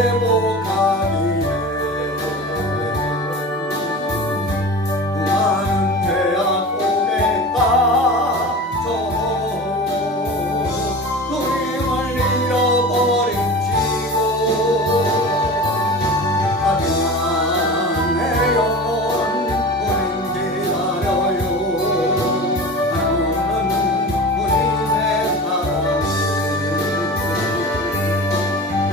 회복하기에 많은 죄악 속에 빠져도 주님을 잃어버린 지고 하지만 내 영혼 우린 기다려요. 한없는 주님의 사랑을 내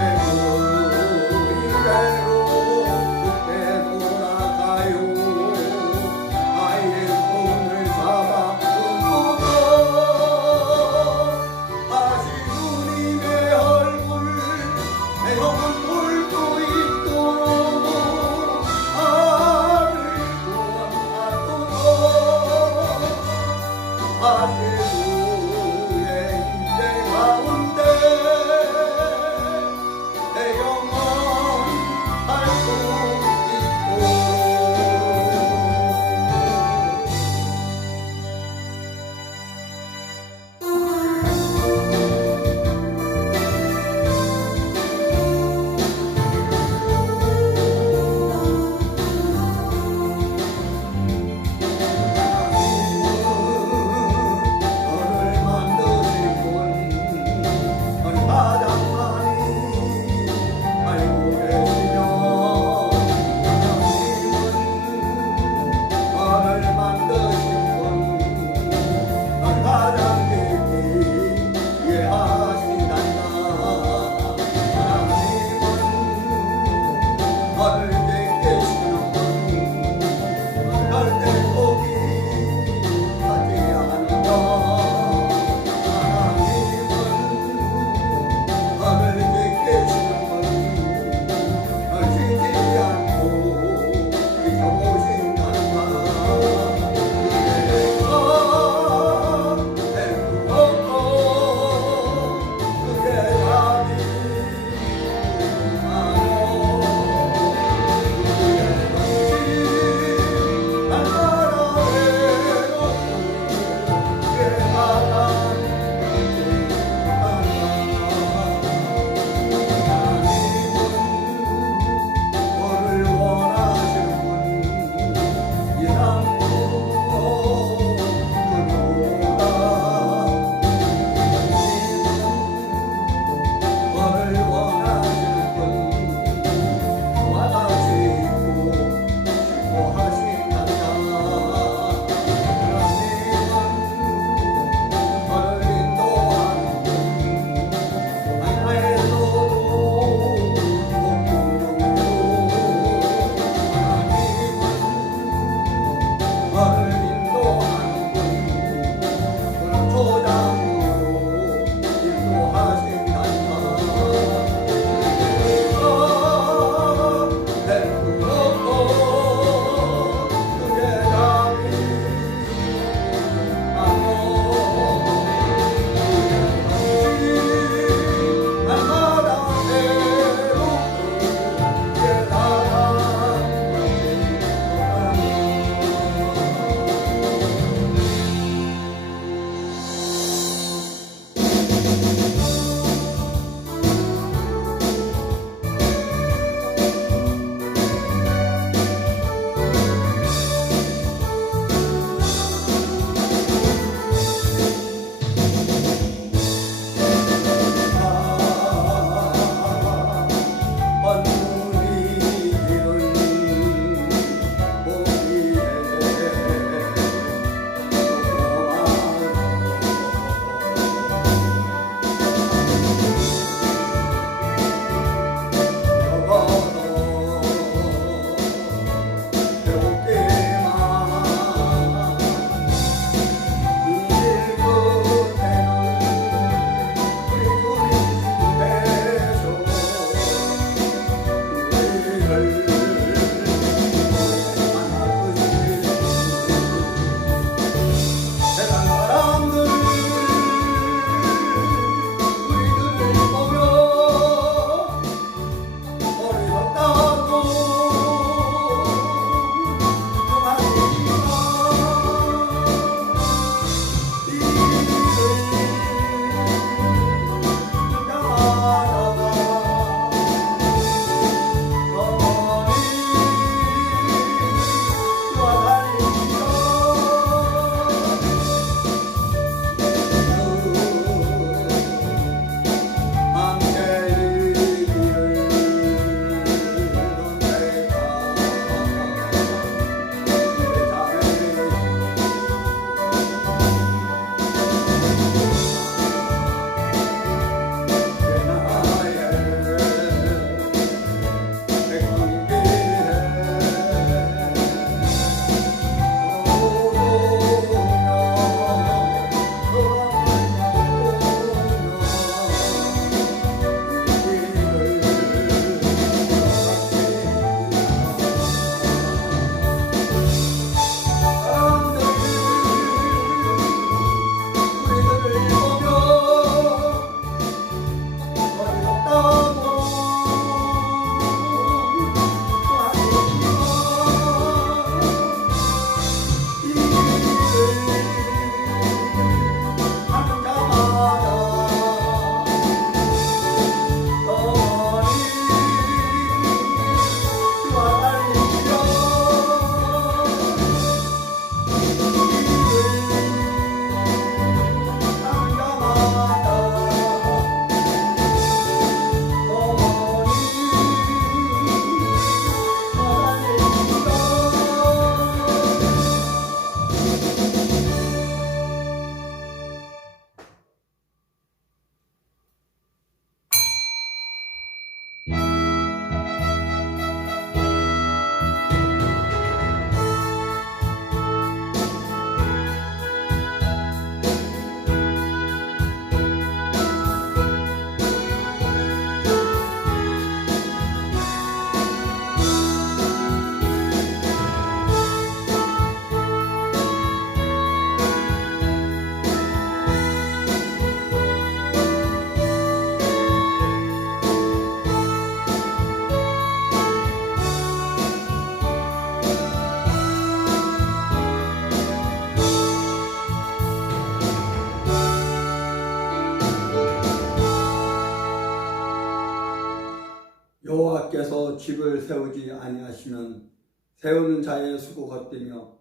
여호와께서 집을 세우지 아니하시면 세우는 자의 수고 헛되며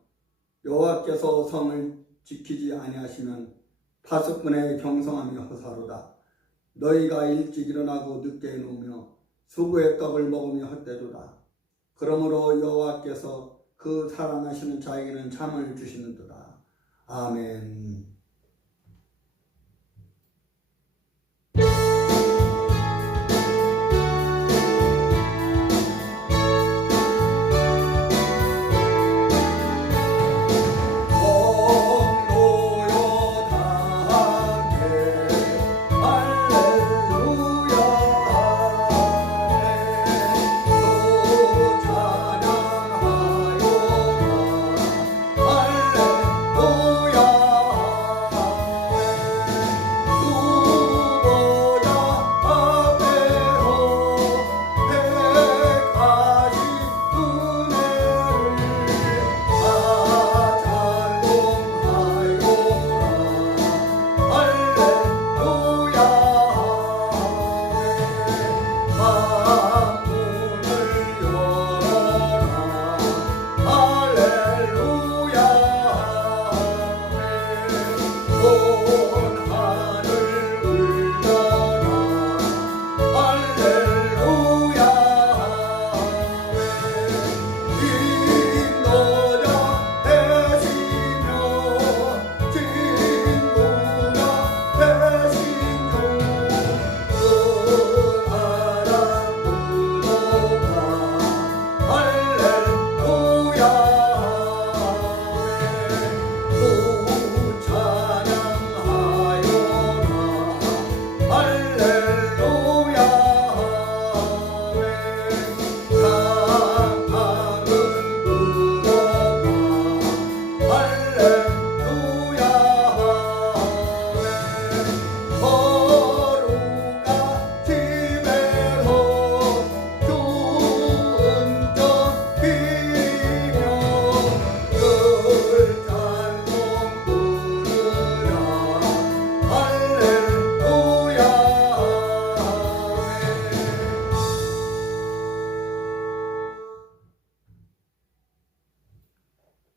여호와께서 성을 지키지 아니하시면 파수꾼의 경성함이 허사로다. 너희가 일찍 일어나고 늦게 누우며 수고의 떡을 먹으며 헛되도다. 그러므로 여호와께서 그 사랑하시는 자에게는 잠을 주시는도다. 아멘.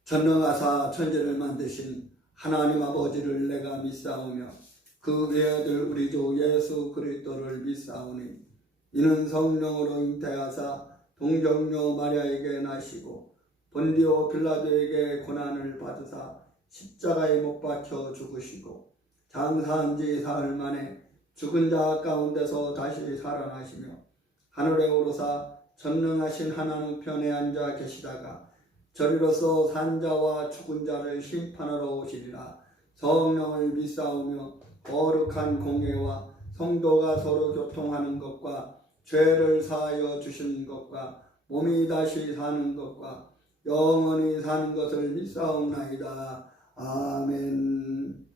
전능하사 천지를 만드신 하나님 아버지를 내가 믿사오며 그 외아들 우리 주 예수 그리스도를 믿사오니 이는 성령으로 잉태하사 동정녀 마리아에게 나시고 본디오 빌라도에게 고난을 받으사 십자가에 못 박혀 죽으시고 장사한 지 사흘 만에 죽은 자 가운데서 다시 살아나시며 하늘에 오르사 전능하신 하나님 편에 앉아 계시다가 저리로서 산자와 죽은 자를 심판하러 오시리라. 성령을 믿사오며 거룩한 공예와 성도가 서로 교통하는 것과 죄를 사하여 주시는 것과 몸이 다시 사는 것과 영원히 사는 것을 믿사옵나이다. 아멘.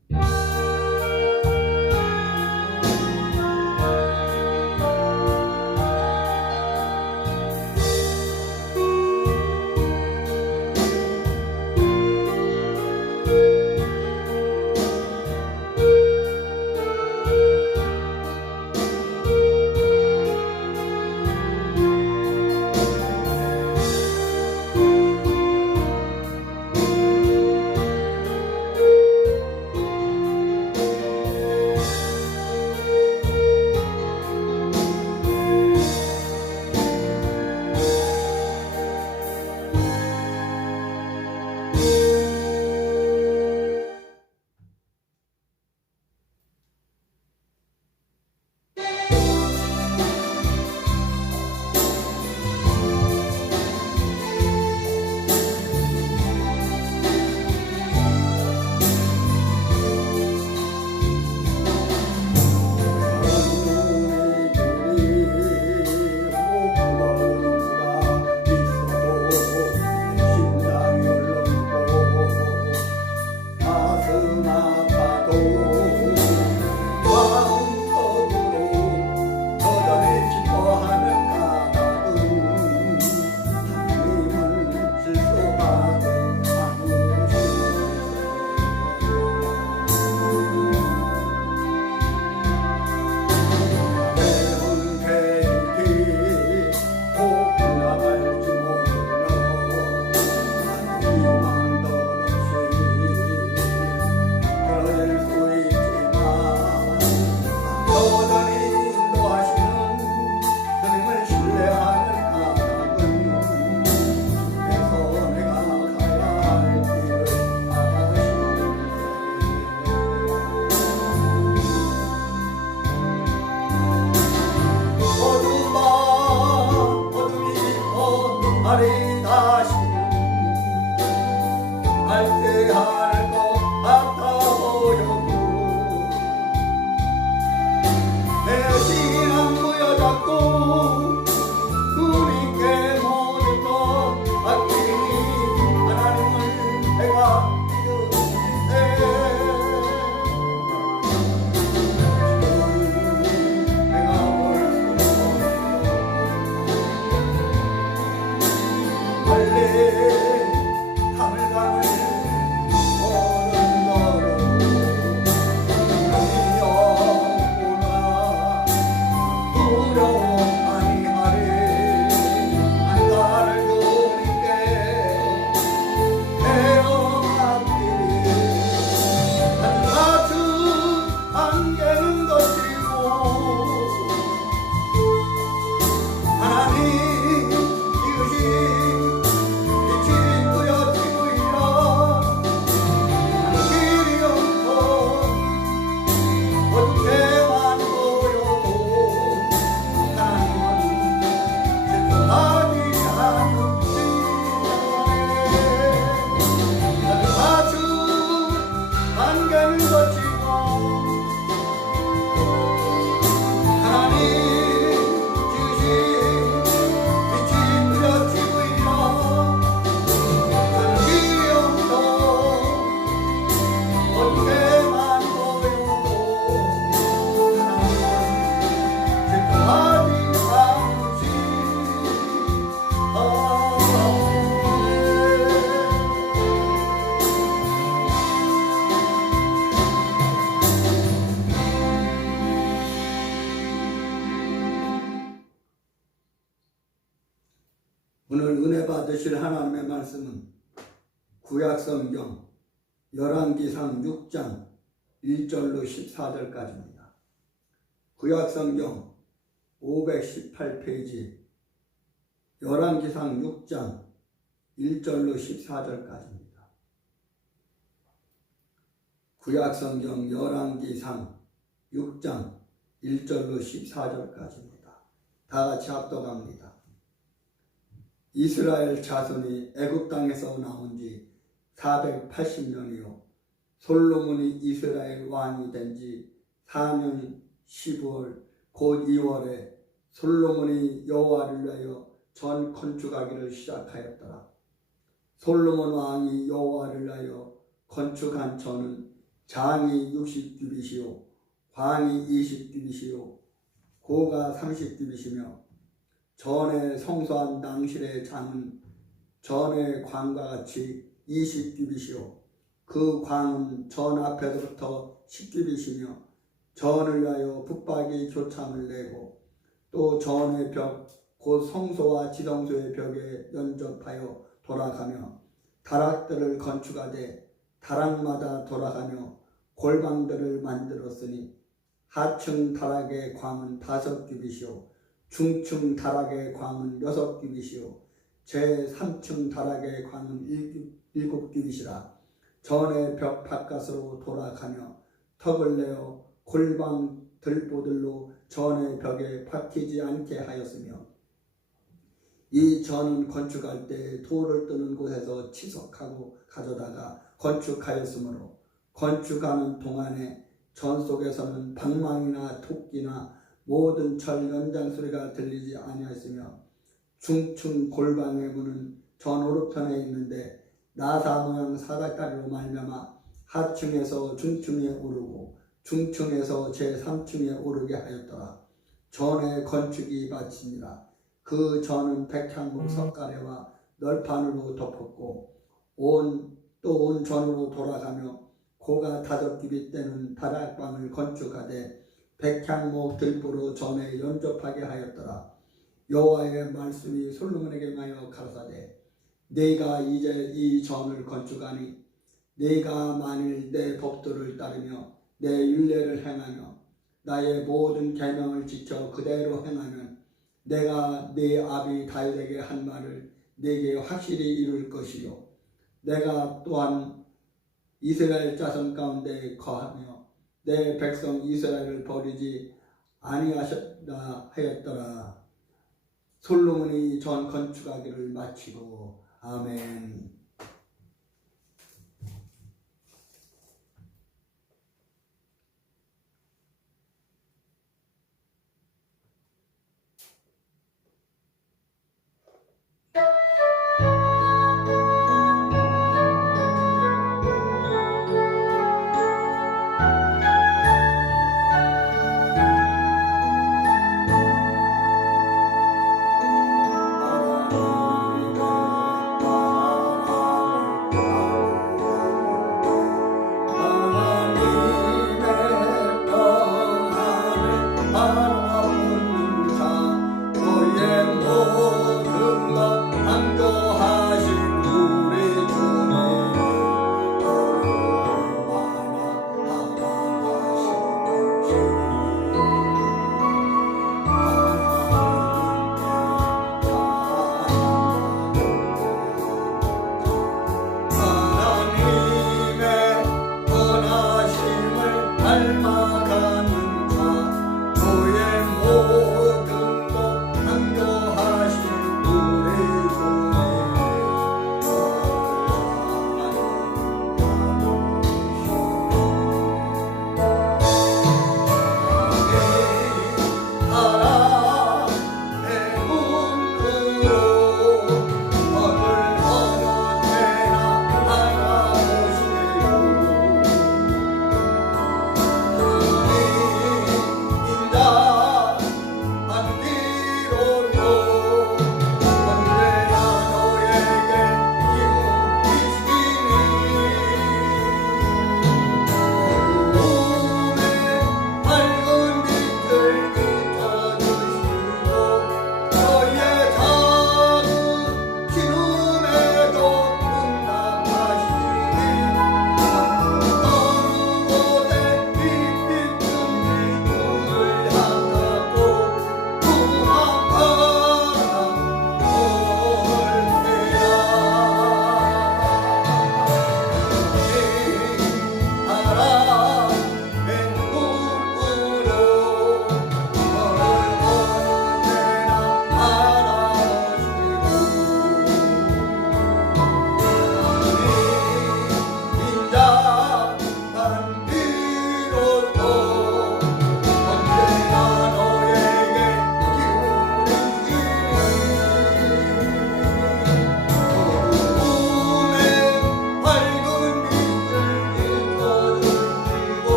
오늘 은혜 받으실 하나님의 말씀은 구약성경 열왕기상 6장 1절로 14절까지입니다. 구약성경 518페이지 열왕기상 6장 1절로 14절까지입니다. 구약성경 열왕기상 6장 1절로 14절까지입니다. 다 같이 합독합니다. 이스라엘 자손이 애굽 땅에서 나온 지 480년이요 솔로몬이 이스라엘 왕이 된 지 4년 12월 곧 2월에 솔로몬이 여호와를 위하여 전 건축하기를 시작하였더라. 솔로몬 왕이 여호와를 위하여 건축한 전은 장이 60규빗이요 광이 20규빗이요 고가 30규빗이며 전의 성소한 낭실의 장은 전의 광과 같이 20규빗이요 그 광은 전 앞에서부터 10규빗이며 전을 위하여 붙박이 교창을 내고 또 전의 벽 곧 성소와 지성소의 벽에 연접하여 돌아가며 다락들을 건축하되 다락마다 돌아가며 골방들을 만들었으니 하층 다락의 광은 5규빗이요 중층 다락의 광은 6규빗이요 제3층 다락의 광은 7규빗이라. 전의 벽 바깥으로 돌아가며 턱을 내어 골방 들보들로 전의 벽에 박히지 않게 하였으며 이 전은 건축할 때 돌을 뜨는 곳에서 치석하고 가져다가 건축하였으므로 건축하는 동안에 전 속에서는 방망이나 토끼나 모든 철 연장 소리가 들리지 아니하였으며 중층 골방의 문은 전 오른편에 있는데 나사 모양 사다리로 말미암아 하층에서 중층에 오르고 중층에서 제3층에 오르게 하였더라. 전의 건축이 마치니라. 그 전은 백향목 석가래와 널판으로 덮었고 온 전으로 돌아가며 고가 5규빗 되는 다락방을 건축하되 백향목 들보로 전에 연접하게 하였더라. 여호와의 말씀이 솔로몬에게 임하여 가라사대 네가 이제 이 전을 건축하니 네가 만일 내 법도를 따르며 내 율례를 행하며 나의 모든 계명을 지켜 그대로 행하면 내가 네 아비 다윗에게 한 말을 네게 확실히 이룰 것이요 내가 또한 이스라엘 자손 가운데 거하며 내 백성 이스라엘을 버리지 아니하셨다 하였더라. 솔로몬이 전 건축하기를 마치고 아멘.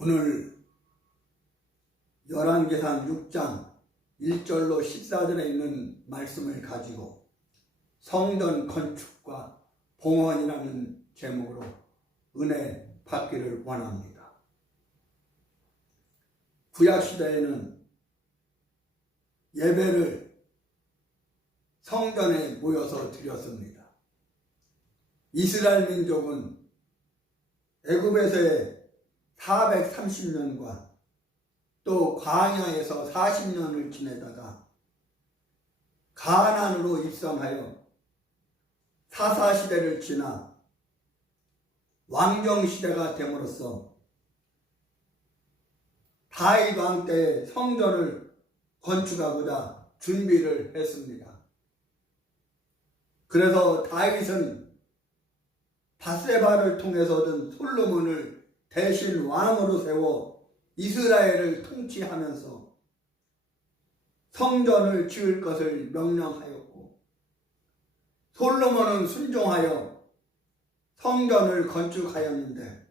오늘 열왕기상 6장 1절로 14절에 있는 말씀을 가지고 성전 건축과 봉헌이라는 제목으로 은혜 받기를 원합니다. 구약시대에는 예배를 성전에 모여서 드렸습니다. 이스라엘 민족은 애굽에서의 430년과 또 광야에서 40년을 지내다가 가나안으로 입성하여 사사시대를 지나 왕정시대가 됨으로써 다윗 왕 때 성전을 건축하고자 준비를 했습니다. 그래서 다윗은 밧세바를 통해서 얻은 솔로몬을 대신 왕으로 세워 이스라엘을 통치하면서 성전을 지을 것을 명령하였고, 솔로몬은 순종하여 성전을 건축하였는데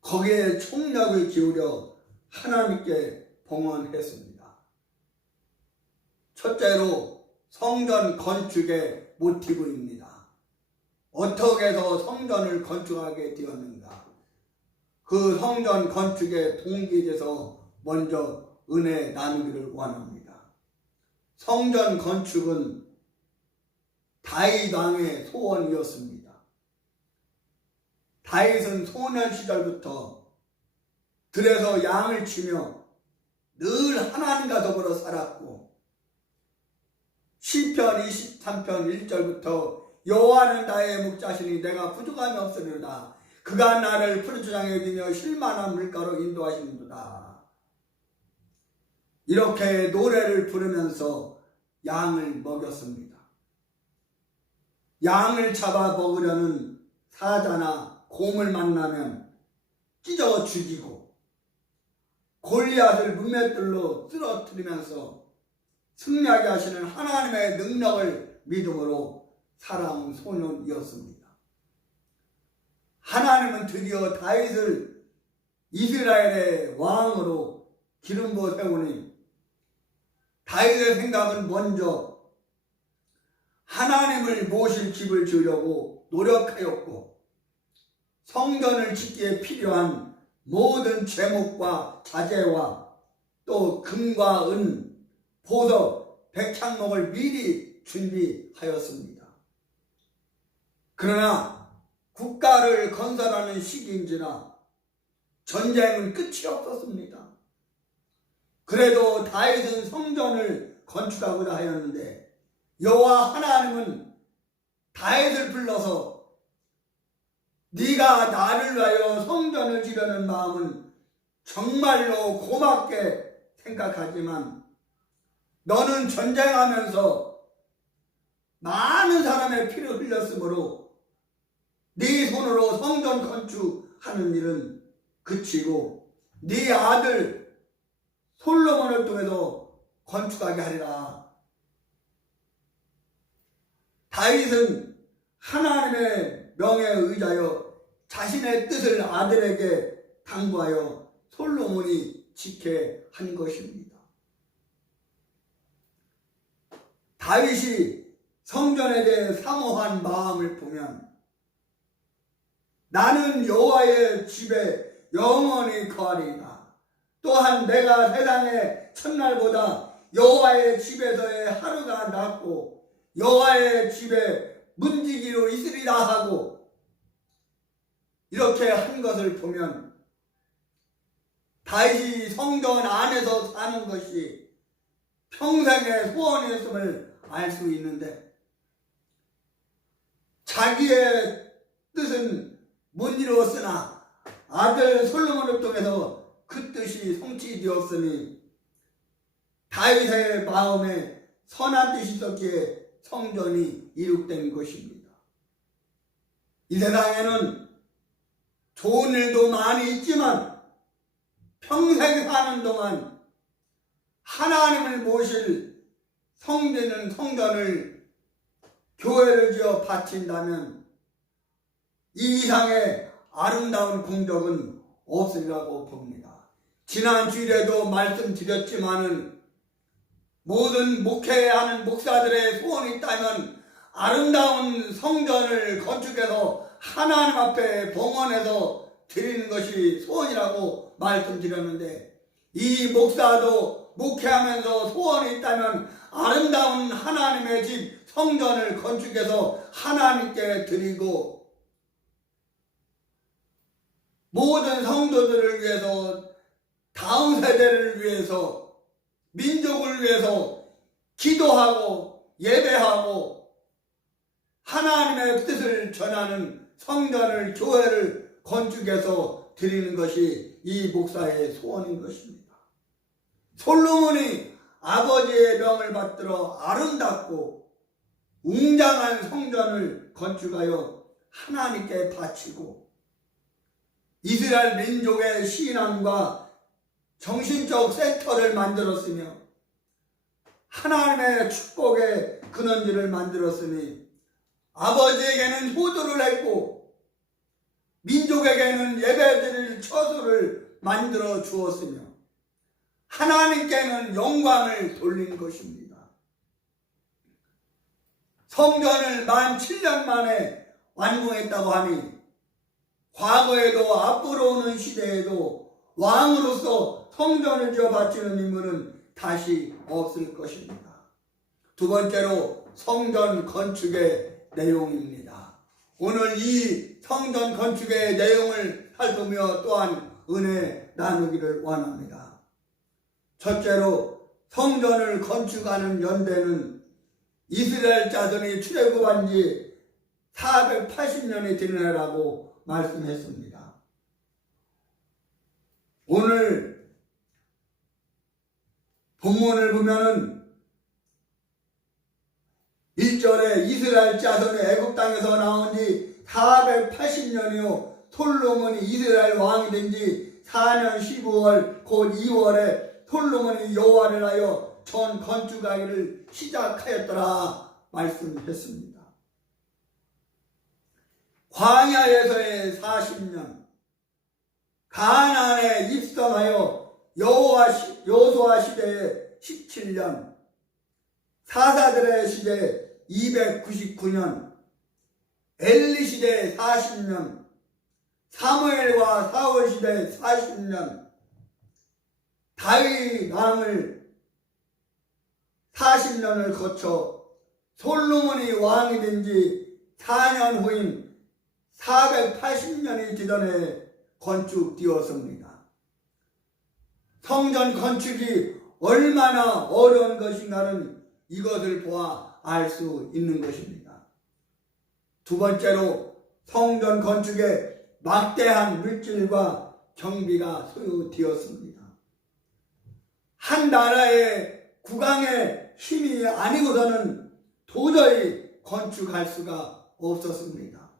거기에 총력을 기울여 하나님께 봉헌했습니다. 첫째로 성전 건축의 모티브입니다. 어떻게 해서 성전을 건축하게 되었는가? 그 성전 건축의 동기에 대해서 먼저 은혜 나누기를 원합니다. 성전 건축은 다윗 왕의 소원이었습니다. 다윗은 소년 시절부터 들에서 양을 치며 늘 하나님과 더불어 살았고, 시편 23편 1절부터 여호와는 나의 목자시니 내가 부족함이 없으리로다. 그가 나를 푸른 초장에 이며 쉴만한 물가로 인도하시는도다. 이렇게 노래를 부르면서 양을 먹였습니다. 양을 잡아 먹으려는 사자나 곰을 만나면 찢어 죽이고 골리앗을 문맷돌로 쓰러뜨리면서 승리하게 하시는 하나님의 능력을 믿음으로 살아온 소년이었습니다. 하나님은 드디어 다윗을 이스라엘의 왕으로 기름 부어 세우니 다윗의 생각은 먼저 하나님을 모실 집을 지으려고 노력하였고, 성전을 짓기에 필요한 모든 제목과 자재와 또 금과 은, 보석, 백향목을 미리 준비하였습니다. 그러나 국가를 건설하는 시기인지라 전쟁은 끝이 없었습니다. 그래도 다윗은 성전을 건축하고자 하였는데 여호와 하나님은 다윗을 불러서 네가 나를 위하여 성전을 지려는 마음은 정말로 고맙게 생각하지만 너는 전쟁하면서 많은 사람의 피를 흘렸으므로 네 손으로 성전 건축하는 일은 그치고 네 아들 솔로몬을 통해서 건축하게 하리라. 다윗은 하나님의 명예에 의지하여 자신의 뜻을 아들에게 당부하여 솔로몬이 지게 한 것입니다. 다윗이 성전에 대해 사모한 마음을 보면 나는 여호와의 집에 영원히 거하리이다. 또한 내가 세상의 첫날보다 여호와의 집에서의 하루가 낫고 여호와의 집에 문지기로 있으리라 하고 이렇게 한 것을 보면 다윗이 성전 안에서 사는 것이 평생의 소원이었음을 알 수 있는데 자기의 뜻은 못 이루었으나 아들 솔로몬을 통해서 그 뜻이 성취되었으니 다윗의 마음에 선한 뜻이 있었기에 성전이 이룩된 것입니다. 이 세상에는 좋은 일도 많이 있지만 평생 사는 동안 하나님을 모실 성전을 교회를 지어 바친다면 이 이상의 아름다운 공덕은 없으리라고 봅니다. 지난 주일에도 말씀드렸지만은 모든 목회하는 목사들의 소원이 있다면 아름다운 성전을 건축해서 하나님 앞에 봉헌해서 드리는 것이 소원이라고 말씀드렸는데, 이 목사도 목회하면서 소원이 있다면 아름다운 하나님의 집 성전을 건축해서 하나님께 드리고, 모든 성도들을 위해서, 다음 세대를 위해서, 민족을 위해서 기도하고 예배하고 하나님의 뜻을 전하는 성전을, 교회를 건축해서 드리는 것이 이 목사의 소원인 것입니다. 솔로몬이 아버지의 명을 받들어 아름답고 웅장한 성전을 건축하여 하나님께 바치고 이스라엘 민족의 신앙과 정신적 센터를 만들었으며 하나님의 축복의 근원지를 만들었으니 아버지에게는 효도를 했고 민족에게는 예배드릴 처소를 만들어 주었으며 하나님께는 영광을 돌린 것입니다. 성전을 만 7년 만에 완공했다고 하니 과거에도 앞으로 오는 시대에도 왕으로서 성전을 지어 바치는 인물은 다시 없을 것입니다. 두 번째로 성전 건축의 내용입니다. 오늘 이 성전 건축의 내용을 살피며 또한 은혜 나누기를 원합니다. 첫째로 성전을 건축하는 연대는 이스라엘 자손이 출애굽한 지 480년이 되는 해라고 말씀했습니다. 오늘 본문을 보면은 1절에 이스라엘 자손이 애굽 땅에서 나온 지 480년이요 솔로몬이 이스라엘 왕이 된 지 4년 15월 곧 2월에 솔로몬이 여호와를 하여 전 건축하기를 시작하였더라 말씀했습니다. 광야에서의 40년, 가나안에 입성하여 여호수아 시대의 17년, 사사들의 시대 299년, 엘리 시대 40년, 사무엘과 사울 시대 40년, 다윗 왕을 40년을 거쳐 솔로몬이 왕이 된 지 4년 후인 480년이 되던 해에 건축되었습니다. 성전 건축이 얼마나 어려운 것인가는 이것을 보아 알 수 있는 것입니다. 두 번째로 성전 건축에 막대한 물질과 경비가 소요되었습니다. 한 나라의 국왕의 힘이 아니고서는 도저히 건축할 수가 없었습니다.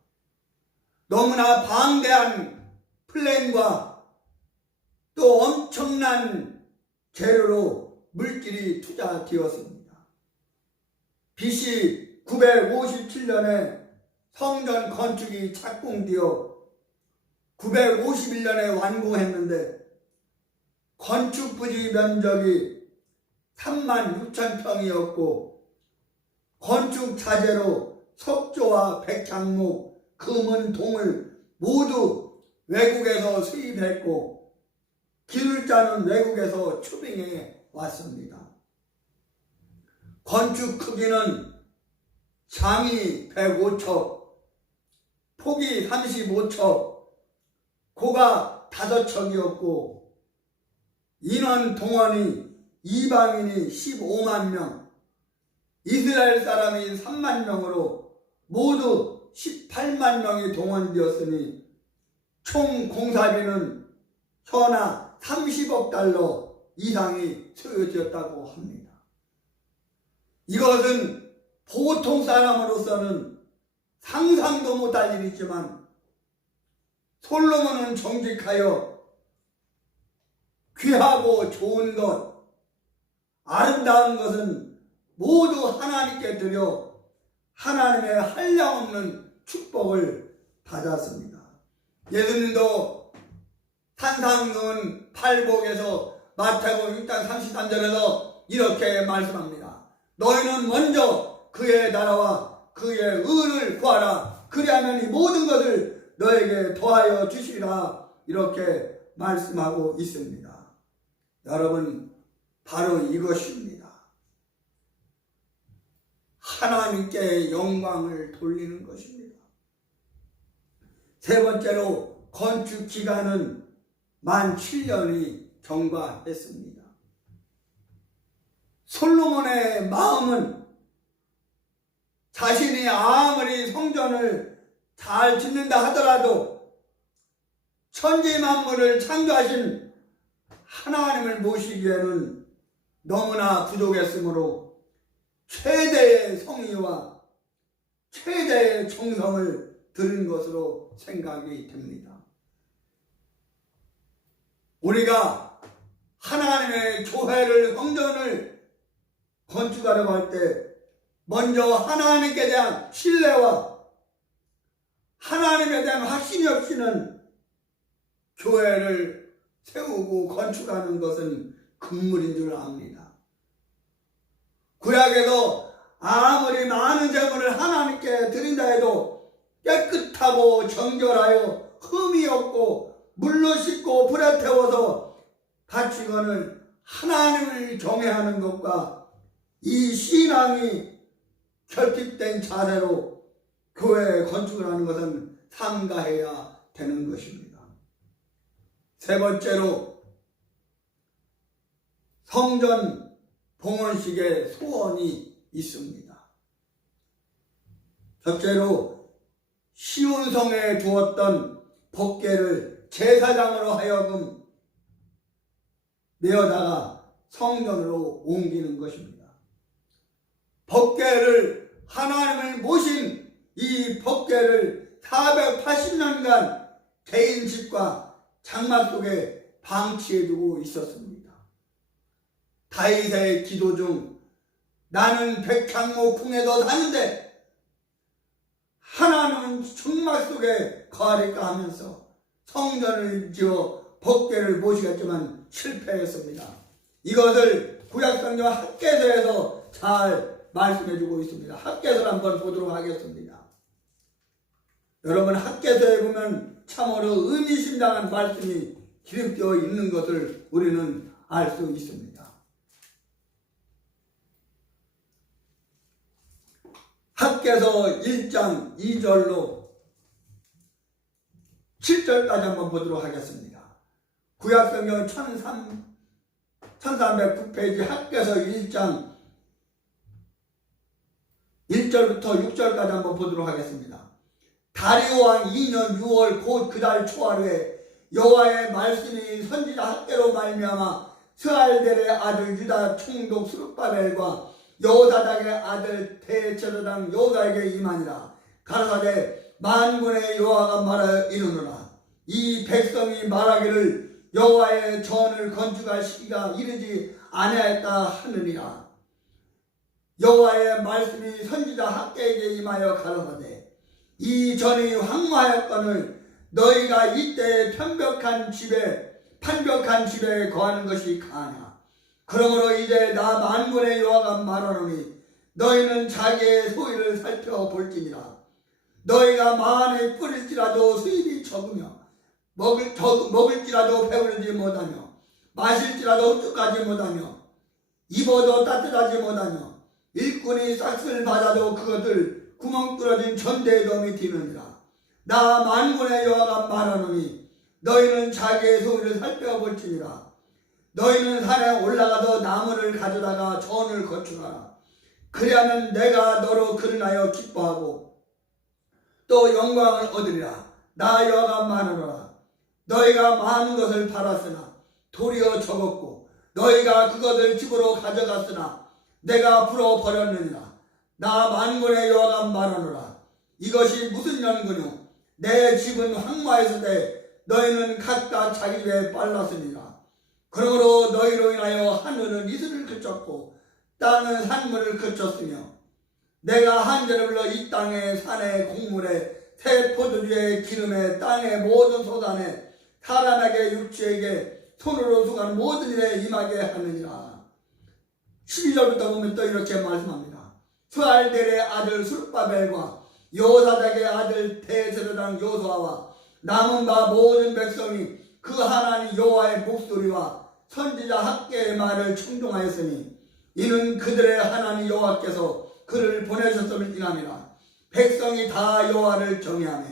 너무나 방대한 플랜과 또 엄청난 재료로 물질이 투자되었습니다. BC 957년에 성전 건축이 착공되어 951년에 완공했는데 건축 부지 면적이 36,000평이었고 건축 자재로 석조와 백향목, 금은, 동을 모두 외국에서 수입했고 기술자는 외국에서 추빙해 왔습니다. 건축 크기는 장이 105척, 폭이 35척, 고가 5척이었고 인원 동원이 이방인이 15만 명, 이스라엘 사람이 3만 명으로 모두 18만 명이 동원되었으니 총 공사비는 현아 30억 달러 이상이 소요되었다고 합니다. 이것은 보통 사람으로서는 상상도 못할 일이지만 솔로몬은 정직하여 귀하고 좋은 것, 아름다운 것은 모두 하나님께 드려 하나님의 한량없는 축복을 받았습니다. 예수님도 산상문 팔복에서 마태복음 6장 33절에서 이렇게 말씀합니다. 너희는 먼저 그의 나라와 그의 의를 구하라. 그리하면 이 모든 것을 너에게 더하여 주시리라. 이렇게 말씀하고 있습니다. 여러분, 바로 이것입니다. 하나님께 영광을 돌리는 것입니다. 세 번째로 건축 기간은 만 7년이 경과했습니다. 솔로몬의 마음은 자신이 아무리 성전을 잘 짓는다 하더라도 천지 만물을 창조하신 하나님을 모시기에는 너무나 부족했으므로 최대의 성의와 최대의 정성을 들인 것으로 생각이 됩니다. 우리가 하나님의 교회를, 성전을 건축하려고 할 때 먼저 하나님께 대한 신뢰와 하나님에 대한 확신이 없이는 교회를 세우고 건축하는 것은 금물인 줄 압니다. 구약에도 아무리 많은 제물을 하나님께 드린다 해도 깨끗하고 정결하여 흠이 없고 물로 씻고 불에 태워서 바치거늘 하나님을 경외하는 것과 이 신앙이 결핍된 자세로 교회 건축을 하는 것은 삼가해야 되는 것입니다. 세 번째로 성전 봉헌식의 소원이 있습니다. 첫째로 시온성에 두었던 법궤를 제사장으로 하여금 내어다가 성전으로 옮기는 것입니다. 법궤를, 하나님을 모신 이 법궤를 480년간 개인 집과 장막 속에 방치해두고 있었습니다. 다윗의 기도 중 나는 백향목 궁에도 사는데 하나님은 장막 속에 거하리까 하면서 성전을 지어 법궤를 모시겠지만 실패했습니다. 이것을 구약성경 학개서에서 잘 말씀해주고 있습니다. 학개서를 한번 보도록 하겠습니다. 여러분, 학개서에 보면 참으로 의미심장한 말씀이 기록되어 있는 것을 우리는 알 수 있습니다. 학개서 1장 2절로 7절까지 한번 보도록 하겠습니다. 구약성경 1309페이지 학개서 1장 1절부터 6절까지 한번 보도록 하겠습니다. 다리오 왕 2년 6월 곧 그 달 초하루에 여호와의 말씀이 선지자 학개로 말미암아 스알델의 아들 유다 총독 스룹바벨과 여호사닥의 아들 대제사장 여호다에게 임하니라. 가라사대 만군의 여호와가 말하여 이르노라. 이 백성이 말하기를 여호와의 전을 건축할 시기가 이르지 아니하였다 하느니라. 여호와의 말씀이 선지자 학개에게 임하여 가라사대 이 전이 황무하였거늘 너희가 이때 판벽한 집에 거하는 것이 가하냐. 그러므로 이제 나 만군의 여호와가 말하노니 너희는 자기의 소유를 살펴볼지니라. 너희가 만에 뿌릴지라도 수입이 적으며 먹을지라도 배부르지 못하며 마실지라도 흡족하지 못하며 입어도 따뜻하지 못하며 일꾼이 싹을 받아도 그것을 구멍 뚫어진 전대의 덤이 뒤느니라. 나 만군의 여호와가 말하노니 너희는 자기의 소유를 살펴볼지니라. 너희는 산에 올라가서 나무를 가져다가 전을 건축하라. 그리하면 내가 너로 그른하여 기뻐하고 또 영광을 얻으리라. 나 여호와가 말하노라. 너희가 많은 것을 팔았으나 도리어 적었고 너희가 그것을 집으로 가져갔으나 내가 풀어버렸느니라. 나 만군의 여호와가 말하노라. 이것이 무슨 연구뇨. 내 집은 황무하였으되 너희는 각각 자기 집에 빨랐으니라. 그러므로 너희로 인하여 하늘은 이슬을 그쳤고 땅은 산물을 그쳤으며 내가 한절을 불러 이 땅에 산에 곡물에 새 포도주에 기름에 땅의 모든 소산에 사람에게 육체에게 손으로 수고하는 모든 일에 임하게 하느니라. 12절부터 보면 또 이렇게 말씀합니다. 스알델의 아들 수르바벨과 여호사닥의 아들 대제사장 여호수아와 남은 바 모든 백성이 그 하나님 여호와의 목소리와 선지자 학개의 말을 청종하였으니 이는 그들의 하나님 여호와께서 그를 보내셨음을 인함이라. 백성이 다 여호와를 경외하며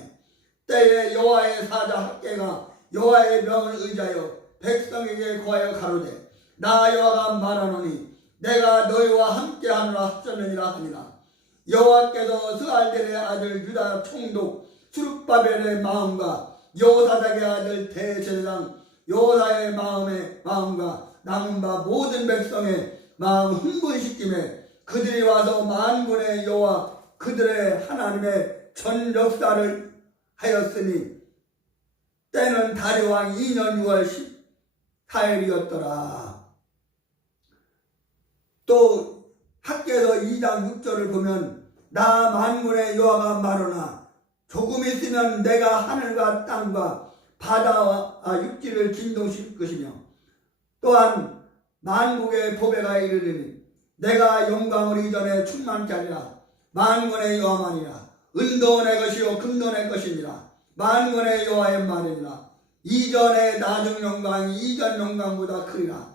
때에 여호와의 사자 학개가 여호와의 명을 의지하여 백성에게 고하여 가로되 나 여호와가 말하노니 내가 너희와 함께하노라 하셨느니라 하니라. 여호와께서 스알델의 아들 유다 총독 수르바벨의 마음과 여호사닥의 아들 대제사장 여호사의 마음과 남은 바 모든 백성의 마음 흥분시키며 그들이 와서 만군의 여호와 그들의 하나님의 전 역사를 하였으니 때는 다리왕 2년 6월 14일이었더라. 또 학개에서 2장 6절을 보면 나 만군의 여호와가 말하노라 조금 있으면 내가 하늘과 땅과 바다와 육지를 진동시킬 것이며 또한 만국의 보배가 이르리니 내가 영광을 이전에 충만케 하리라. 만군의 여호와만이라. 은도 내 것이요 금도 내 것이니라. 만군의 여호와의 말이니라. 이전의 나중 영광이 이전 영광보다 크리라.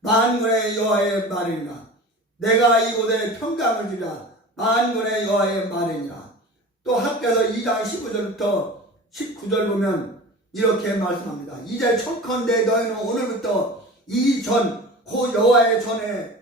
만군의 여호와의 말이니라. 내가 이곳에 평강을 주리라. 만군의 여호와의 말이니라. 또 학개에서 2장 15절부터 19절 보면 이렇게 말씀합니다. 이제 청컨대 너희는 오늘부터 이 전 고 여호와의 전에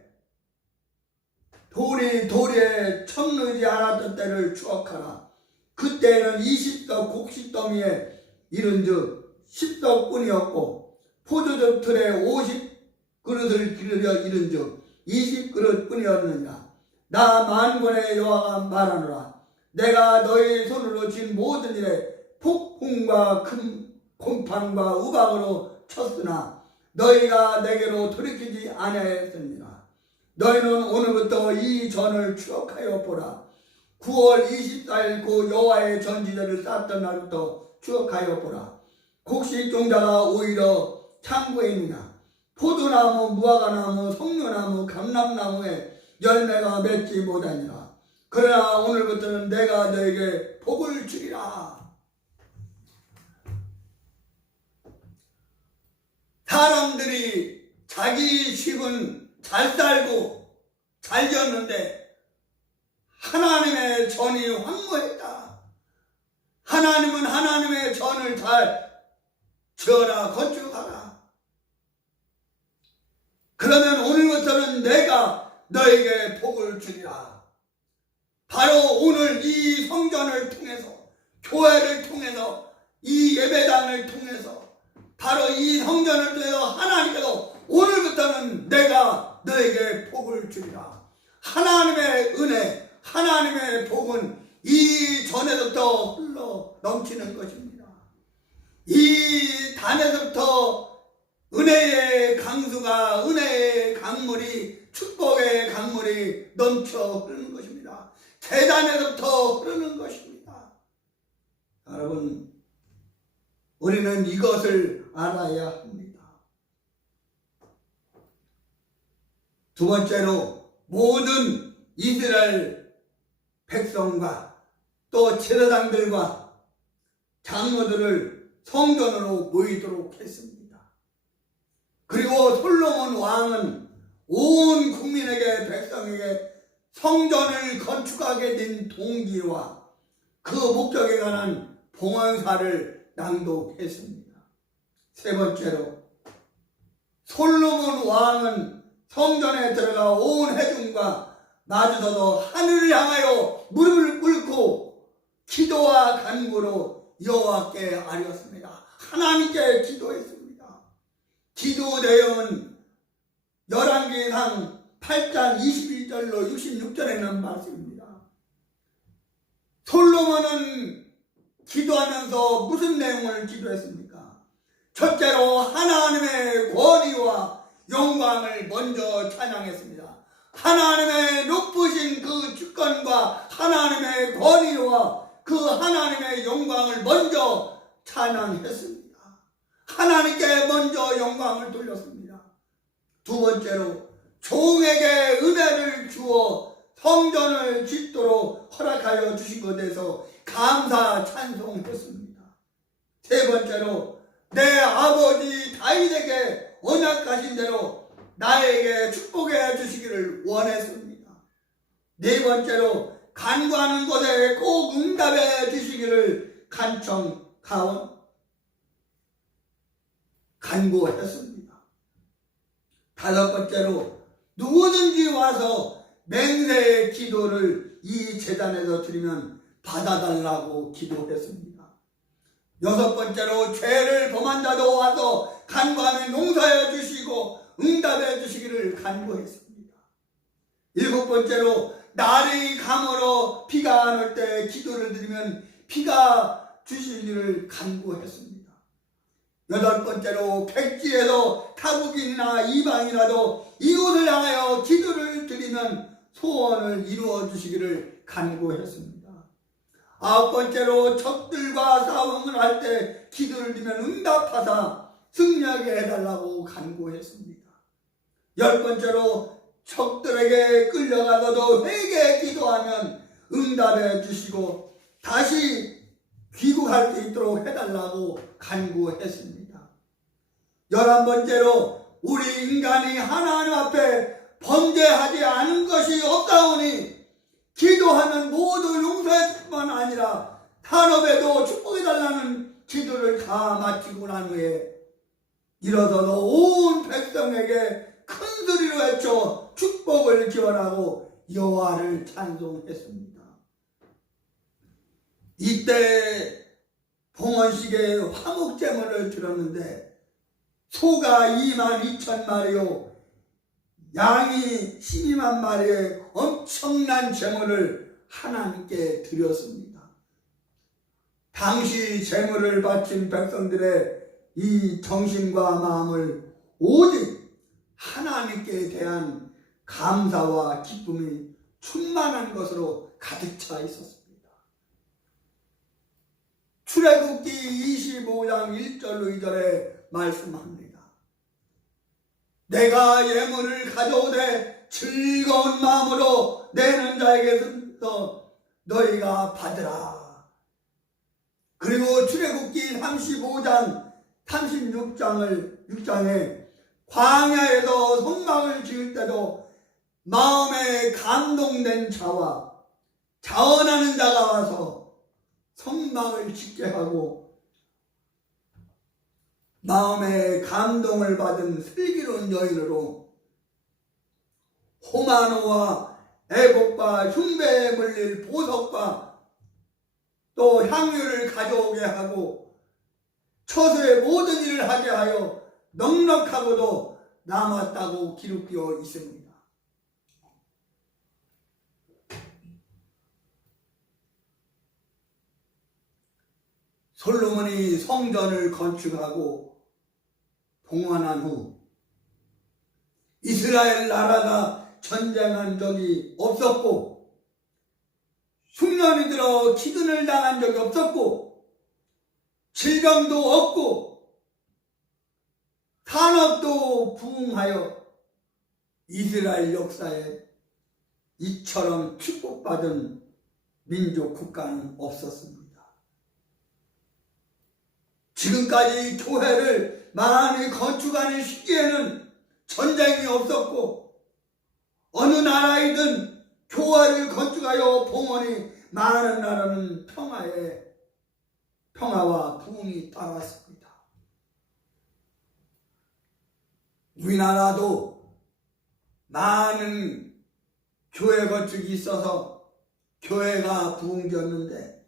도리에 청르지 않았던 때를 추억하라. 그때는 20석 곡식더미에 이른즉 10석뿐이었고 포도즙 틀에 50그릇을 기르려 이른즉 20그릇뿐이었느니라. 나 만군의 여호와가 말하노라. 내가 너희 손으로 진 모든 일에 폭풍과 큰 곰팡과 우박으로 쳤으나 너희가 내게로 돌이키지 아니하였습니다. 너희는 오늘부터 이 전을 추억하여 보라. 9월 24일 그 여호와의 전지제를 쌓던 날부터 추억하여 보라. 곡식 종자가 오히려 창고에 있느냐. 포도나무, 무화과나무, 석류나무, 감람나무에 열매가 맺지 못하니라. 그러나 오늘부터는 내가 너에게 복을 주리라. 사람들이 자기 집은 잘 살고 잘 지었는데 하나님의 전이 황무했다. 하나님은 하나님의 전을 잘 지어라 건축하라. 그러면 오늘부터는 내가 너에게 복을 주리라. 바로 오늘 이 성전을 통해서 교회를 통해서 이 예배당을 통해서 바로 이 성전을 통해서 하나님께서 오늘부터는 내가 너에게 복을 주리라. 하나님의 은혜, 하나님의 복은 이 전에서부터 흘러 넘치는 것입니다. 이 단에서부터 은혜의 강수가, 은혜의 강물이, 축복의 강물이 넘쳐 흐르는 것입니다. 제단에서부터 흐르는 것입니다. 여러분, 우리는 이것을 알아야 합니다. 두 번째로 모든 이스라엘 백성과 또 제사장들과 장로들을 성전으로 모이도록 했습니다. 그리고 솔로몬 왕은 온 국민에게 백성에게 성전을 건축하게 된 동기와 그 목적에 관한 봉헌사를 낭독했습니다. 세 번째로 솔로몬 왕은 성전에 들어가 온 회중과 마주서서 하늘을 향하여 무릎을 꿇고 기도와 간구로 여호와께 아뢰었습니다. 하나님께 기도했습니다. 기도 내용은 열왕기상 8장 21절로 66절에 있는 말씀입니다. 솔로몬은 기도하면서 무슨 내용을 기도했습니까? 첫째로 하나님의 권위와 영광을 먼저 찬양했습니다. 하나님의 높으신 그 주권과 하나님의 권위와 그 하나님의 영광을 먼저 찬양했습니다. 하나님께 먼저 영광을 돌렸습니다. 두 번째로 종에게 은혜를 주어 성전을 짓도록 허락하여 주신 것에 대해서 감사 찬송했습니다. 세 번째로 내 아버지 다윗에게 언약하신 대로 나에게 축복해 주시기를 원했습니다. 네 번째로 간구하는 곳에 꼭 응답해 주시기를 간구했습니다. 다섯 번째로 누구든지 와서 맹세의 기도를 이 제단에서 드리면 받아달라고 기도했습니다. 여섯 번째로 죄를 범한 자도 와서 간구하면 용서해 주시고 응답해 주시기를 간구했습니다. 일곱 번째로 날이 감으로 비가 안 올 때 기도를 드리면 비가 주시기를 간구했습니다. 여덟 번째로 백지에도 타국인이나 이방이라도 이곳을 향하여 기도를 드리면 소원을 이루어 주시기를 간구했습니다. 아홉 번째로 적들과 싸움을 할 때 기도를 드리면 응답하사 승리하게 해달라고 간구했습니다. 열 번째로 적들에게 끌려가서도 회개에 기도하면 응답해 주시고 다시 귀국할 수 있도록 해달라고 간구했습니다. 11번째로 우리 인간이 하나님 앞에 범죄하지 않은 것이 없다오니 기도하면 모두 용서해 줄 뿐만 아니라 탄업에도 축복해달라는 기도를 다 마치고 난 후에 일어서서 온 백성에게 큰 소리로 외쳐 축복을 기원하고 여호와를 찬송했습니다. 이때 봉헌식에 화목제물을 드렸는데 소가 22,000마리요 양이 12만 마리의 엄청난 제물을 하나님께 드렸습니다. 당시 제물을 바친 백성들의 이 정신과 마음을 오직 하나님께 대한 감사와 기쁨이 충만한 것으로 가득 차 있었습니다. 출애굽기 25장 1절로 2절에 말씀합니다. 내가 예물을 가져오되 즐거운 마음으로 내는 자에게서 너희가 받으라. 그리고 출애굽기 35장 36장에 광야에서 성막을 지을 때도 마음에 감동된 자와 자원하는 자가 와서 성막을 짓게 하고 마음에 감동을 받은 슬기로운 여인으로 호마노와 애복과 흉배에 물릴 보석과 또 향유를 가져오게 하고 처소의 모든 일을 하게 하여 넉넉하고도 남았다고 기록되어 있습니다. 솔로몬이 성전을 건축하고 봉헌한 후 이스라엘 나라가 전쟁한 적이 없었고 흉년이 들어 기근을 당한 적이 없었고 질병도 없고 산업도 부흥하여 이스라엘 역사에 이처럼 축복받은 민족 국가는 없었습니다. 지금까지 교회를 많이 건축하는 시기에는 전쟁이 없었고 어느 나라이든 교회를 건축하여 봉헌이 많은 나라는 평화와 부흥이 따랐습니다. 우리나라도 많은 교회 건축이 있어서 교회가 부흥되었는데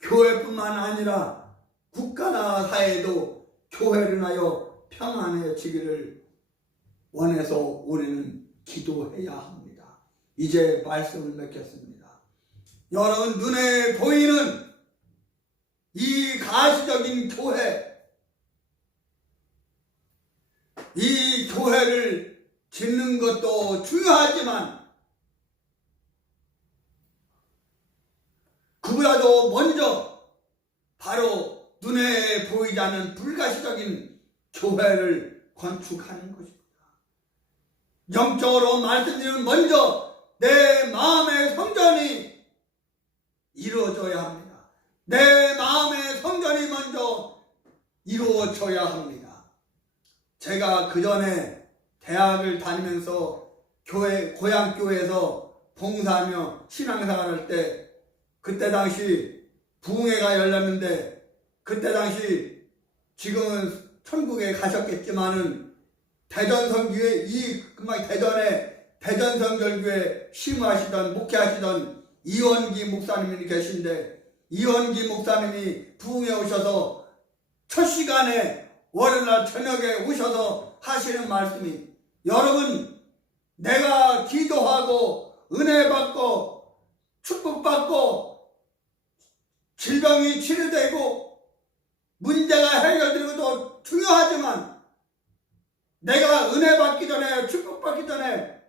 교회뿐만 아니라 국가나 사회도 교회를 하여 평안해지기를 원해서 우리는 기도해야 합니다. 이제 말씀을 맺겠습니다. 여러분 눈에 보이는 이 가시적인 교회, 이 교회를 짓는 것도 중요하지만 그보다도 먼저 바로 눈에 보이지 않는 불가시적인 교회를 건축하는 것입니다. 영적으로 말씀드리면 먼저 내 마음의 성전이 이루어져야 합니다. 내 마음의 성전이 먼저 이루어져야 합니다. 제가 그 전에 대학을 다니면서 고향교회에서 봉사하며 신앙생활할 때 그때 당시 부흥회가 열렸는데 그때 당시 지금은 천국에 가셨겠지만은 대전성교회 대전성결교회 심우하시던 목회하시던 이원기 목사님이 계신데 이원기 목사님이 부흥회 오셔서 첫 시간에 월요일날 저녁에 오셔서 하시는 말씀이 여러분 내가 기도하고 은혜 받고 축복받고 질병이 치료되고 문제가 해결되는 것도 중요하지만 내가 은혜 받기 전에 축복받기 전에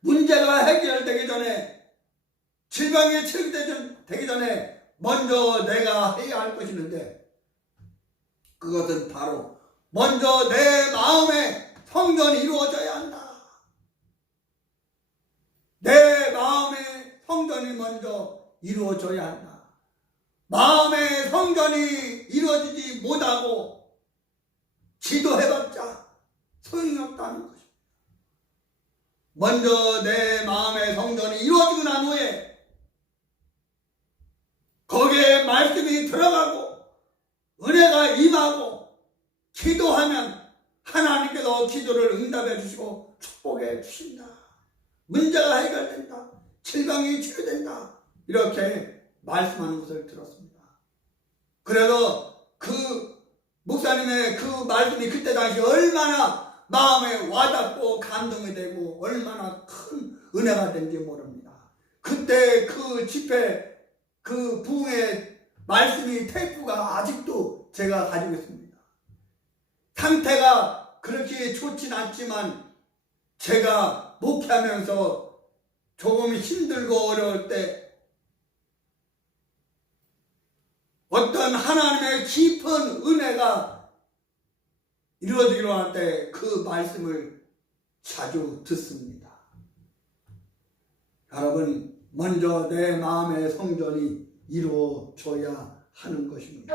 문제가 해결되기 전에 질병이 치료되기 전에 먼저 내가 해야 할 것이 있는데 그것은 바로 먼저 내 마음의 성전이 이루어져야 한다. 내 마음의 성전이 먼저 이루어져야 한다. 마음의 성전이 이루어지지 못하고 기도해봤자 소용이 없다는 것입니다. 먼저 내 마음의 성전이 이루어지고 난 후에 거기에 말씀이 들어가고 은혜가 임하고 기도하면 하나님께서 기도를 응답해 주시고 축복해 주신다. 문제가 해결된다. 질병이 치료된다. 이렇게 말씀하는 것을 들었습니다. 그래서 그 목사님의 그 말씀이 그때 당시 얼마나 마음에 와닿고 감동이 되고 얼마나 큰 은혜가 된지 모릅니다. 그때 그 집회 그 부흥의 말씀이 테이프가 아직도 제가 가지고 있습니다. 상태가 그렇게 좋진 않지만 제가 목회하면서 조금 힘들고 어려울 때 어떤 하나님의 깊은 은혜가 이루어지기로 할 때 그 말씀을 자주 듣습니다. 여러분 먼저 내 마음의 성전이 이루어져야 하는 것입니다.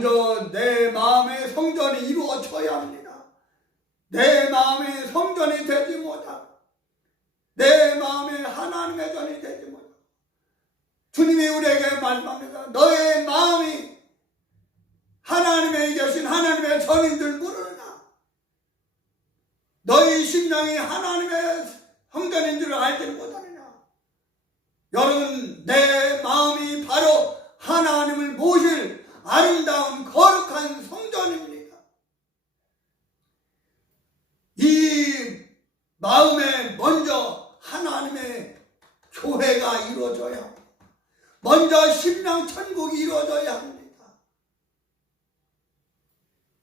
먼저 내 마음의 성전이 이루어져야 합니다. 내 마음의 성전이 되지 못하고 내 마음의 하나님의 전이 되지 못하고 주님이 우리에게 말씀합니다. 너의 마음이 하나님의 계신 하나님의 전인 줄 모르느냐? 너의 심령이 하나님의 성전인 줄 알지 못하느냐? 여러분, 내 마음이 바로 하나님을 모실 아름다운 거룩한 성전입니다. 이 마음에 먼저 하나님의 교회가 이루어져야 합니다. 먼저 심령 천국이 이루어져야 합니다.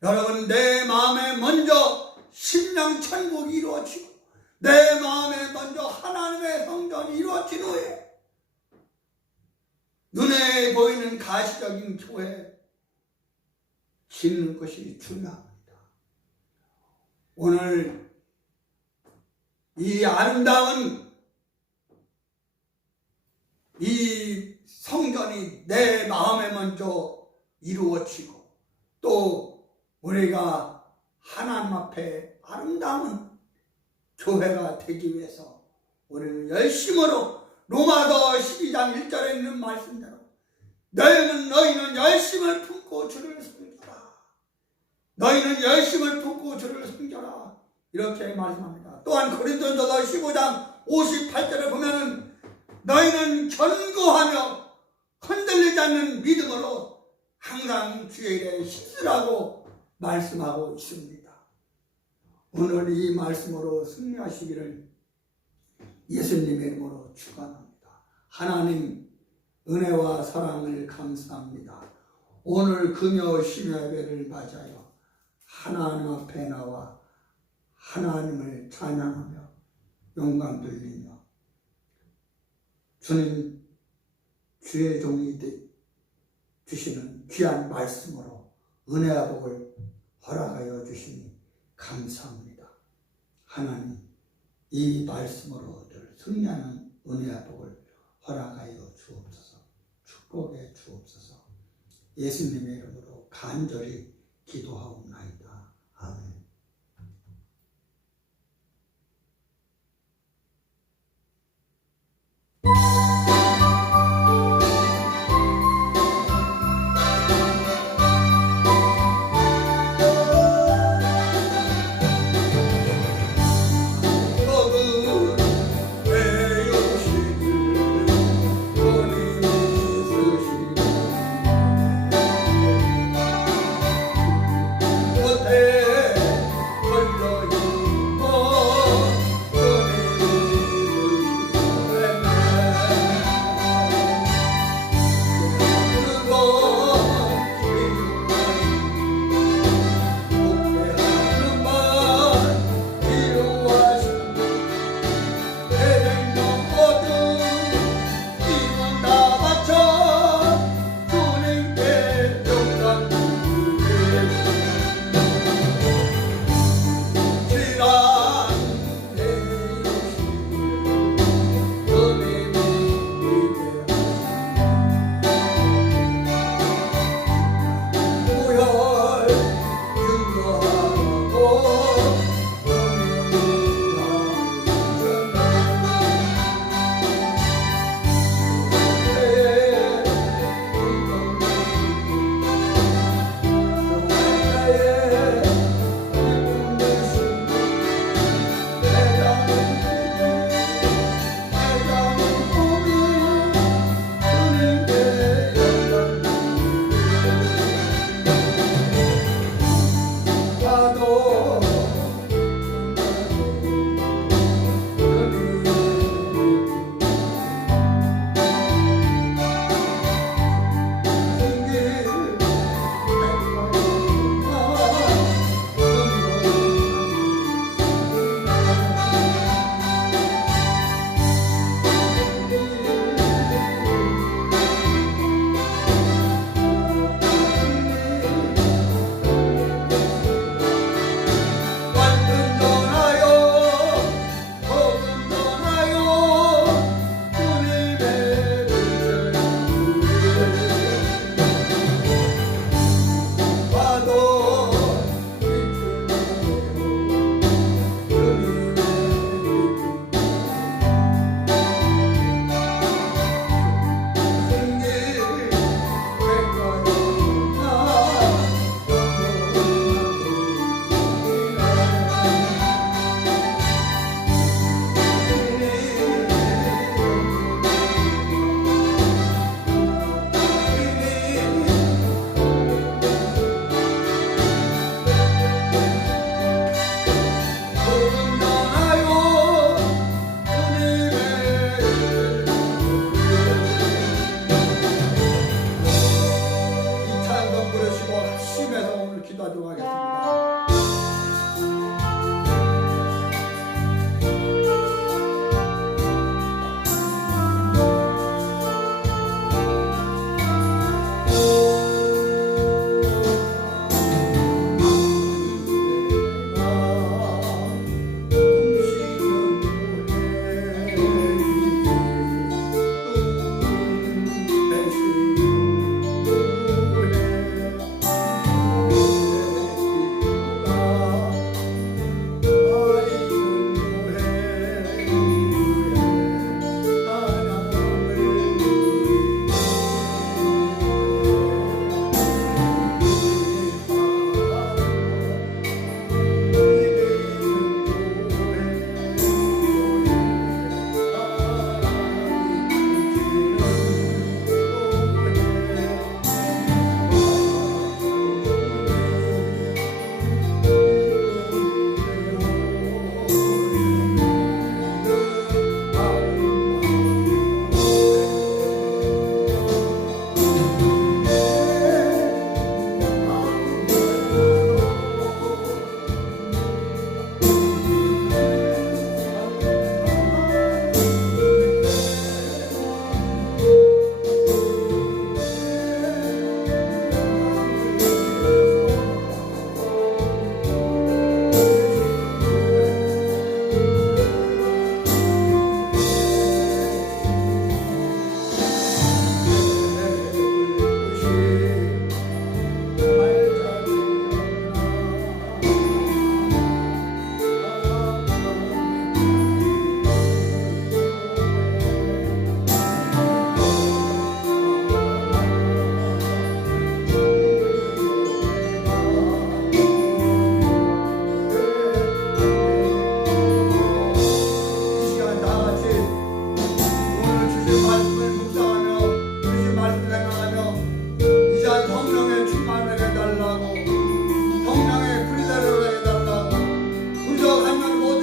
여러분, 내 마음에 먼저 심령 천국이 이루어지고 내 마음에 먼저 하나님의 성전이 이루어진 후에 눈에 보이는 가시적인 교회 짓는 것이 중요합니다. 오늘 이 아름다운 이 성전이 내 마음에 먼저 이루어지고 또 우리가 하나님 앞에 아름다운 교회가 되기 위해서 우리는 열심으로 로마서 12장 1절에 있는 말씀대로 너희는 열심을 품고 주를 섬겨라. 너희는 열심을 품고 주를 섬겨라. 이렇게 말씀합니다. 또한 고린도전서 15장 58절에 보면은 너희는 견고하며 흔들리지 않는 믿음으로 항상 주의 일에 힘쓰라고 말씀하고 있습니다. 오늘 이 말씀으로 승리하시기를 예수님의 이름으로 축원합니다. 하나님 은혜와 사랑을 감사합니다. 오늘 금요 심야예배를 맞아요. 하나님 앞에 나와 하나님을 찬양하며 영광 돌리며 주님 주의 종이 주시는 귀한 말씀으로 은혜와 복을 허락하여 주시니 감사합니다. 하나님 이 말씀으로 늘 승리하는 은혜와 복을 허락하여 주옵소서. 축복해 주옵소서. 예수님의 이름으로 간절히 기도하옵나이다. 아멘.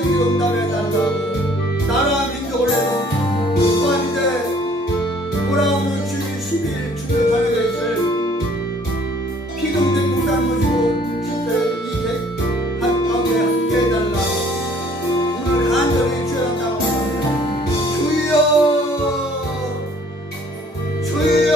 미리 응답해달라고 나라와 민족을 내놓은 또한 이제 돌아오는 주일 12일 주일 저녁에 있을 피동된 목사님 모시고 집회 이 가운데 함께 해달라고 오늘 간절히 주여 나옵니다. 주여 주여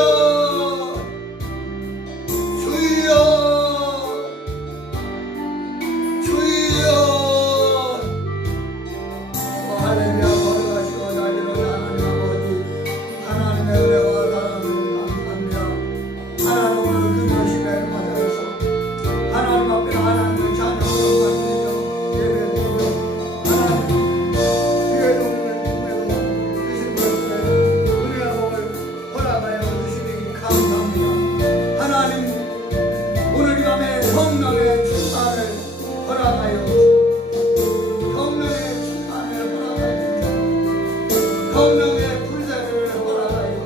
성령의 불세를 허락하여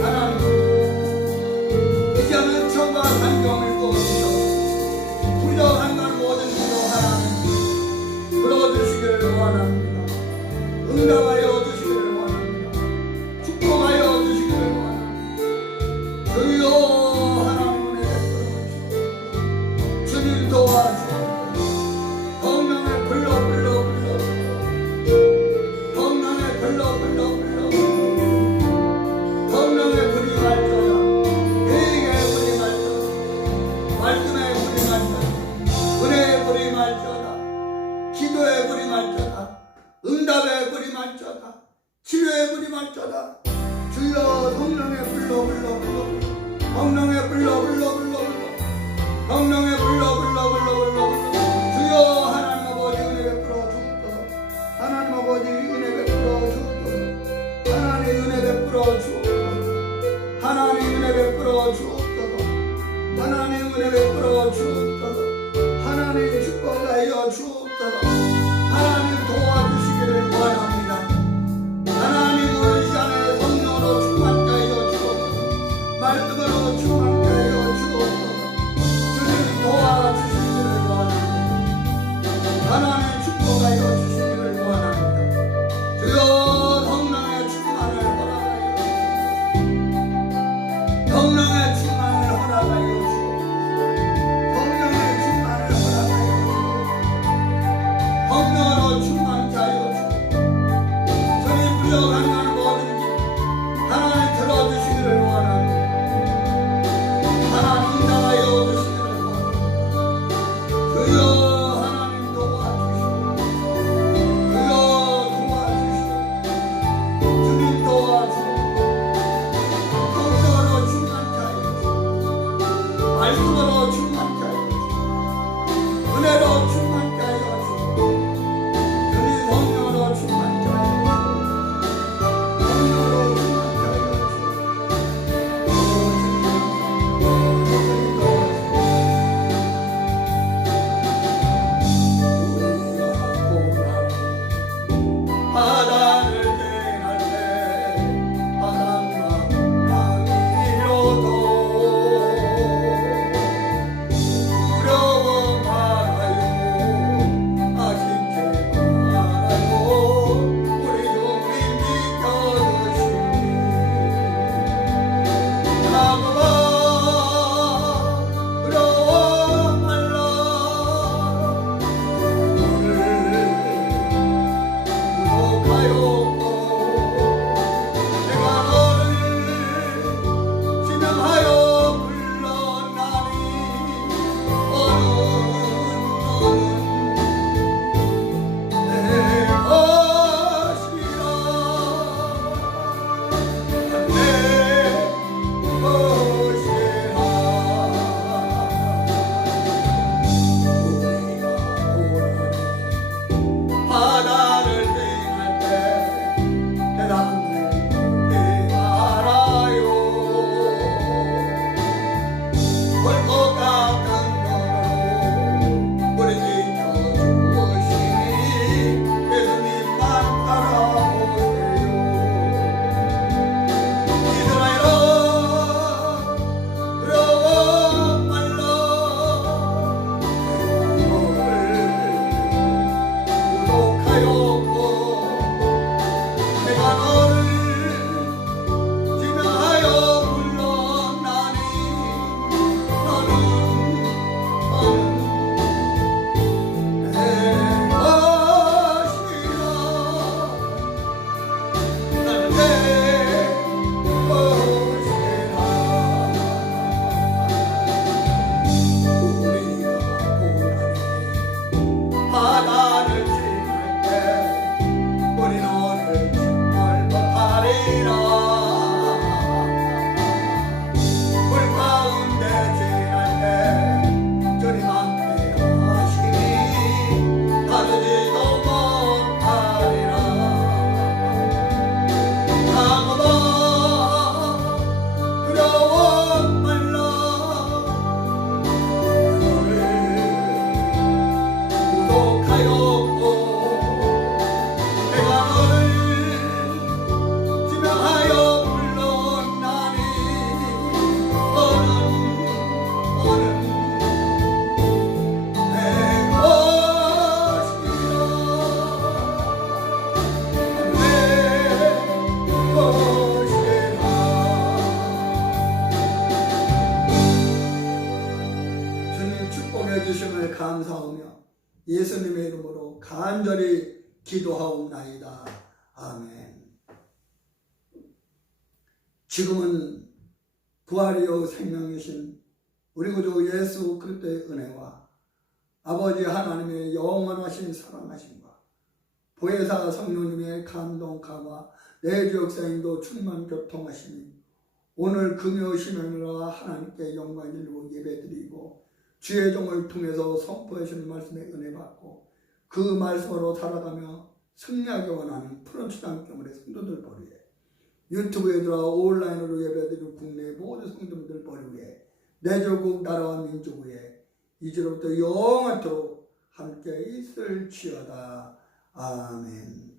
하나님 이제는 천과 산경을 부어주셔 부족한 걸 모든 것도 하나님 불어주시기를 원합니다. 응답하여 주시기를 원합니다. 축복하여 주시기를 원합니다. 주여 하나님 은혜 베풀어 주님 도와주시옵소서. 성령의 불러 성령의 불이 말처럼 회개의 불이 말처럼 말씀의 불이 말처럼 은혜의 불이 말처럼 기도의 불이 말처럼 응답의 불이 말처럼 치료의 불이 말처럼 주여 성령의 불러 성령의 불러 성령의 불러 주여 하나님 아버지 은혜 베풀어 주옵소서. 하나님 아버지 은혜 베풀어 주옵소서. 하나님 은혜 베풀어 주옵소서. 하나님 은혜 베풀어 주옵소서. 하나님 은혜 베풀어 주옵소서. 하나님 축복하여 주옵소서. 하나님 도와주시기를 원합니다. 하나님 오늘 시간에 성령으로 충만케 하여 주옵소서. 말씀으로 충만케 하여 주옵소서. 주님 도와주시기를 원합니다. 하나님 축복하여 주시기를 원합니다. 주여 성령의 충만을 허락하여 성령의 충만을 허락하여 성령의 충만을 허락하여 성령으로 충만케 하여 주님 부족한 걸 뭐든지 하나님 들어주시기를 원합니다. 하나님 응답하여 주시기를 원합니다. 주여 하나님 도와주시고 가르지도 못하리라. 아무도 두려워 말라. 너를 구속하였고 내가 너를 지명하여 불렀나니 너는 내 것이라. 내 것이라. 주님 축복해 주심을 감사하며 예수님의 이름으로 간절히 기도하옵나이다. 아멘. 지금은 부활이요 생명이신 우리 구주 예수 그리스도의 은혜와 아버지 하나님의 영원하신 사랑하심과 보혜사 성령님의 감동 감화 내주 역사인도 충만 교통하시니 오늘 금요 심령으로 하나님께 영광 드리고 예배드리고 주의 종을 통해서 선포하시는 말씀에 은혜 받고 그 말씀으로 살아가며 승리하기 원하는 푸른추장교물의 성도들 보리에 유튜브에 들어와 온라인으로 예배드리는 국내 모든 성도들 보리에 내 조국 나라와 민족 위에 이제로부터 영원토록 함께 있을지어다. 아멘.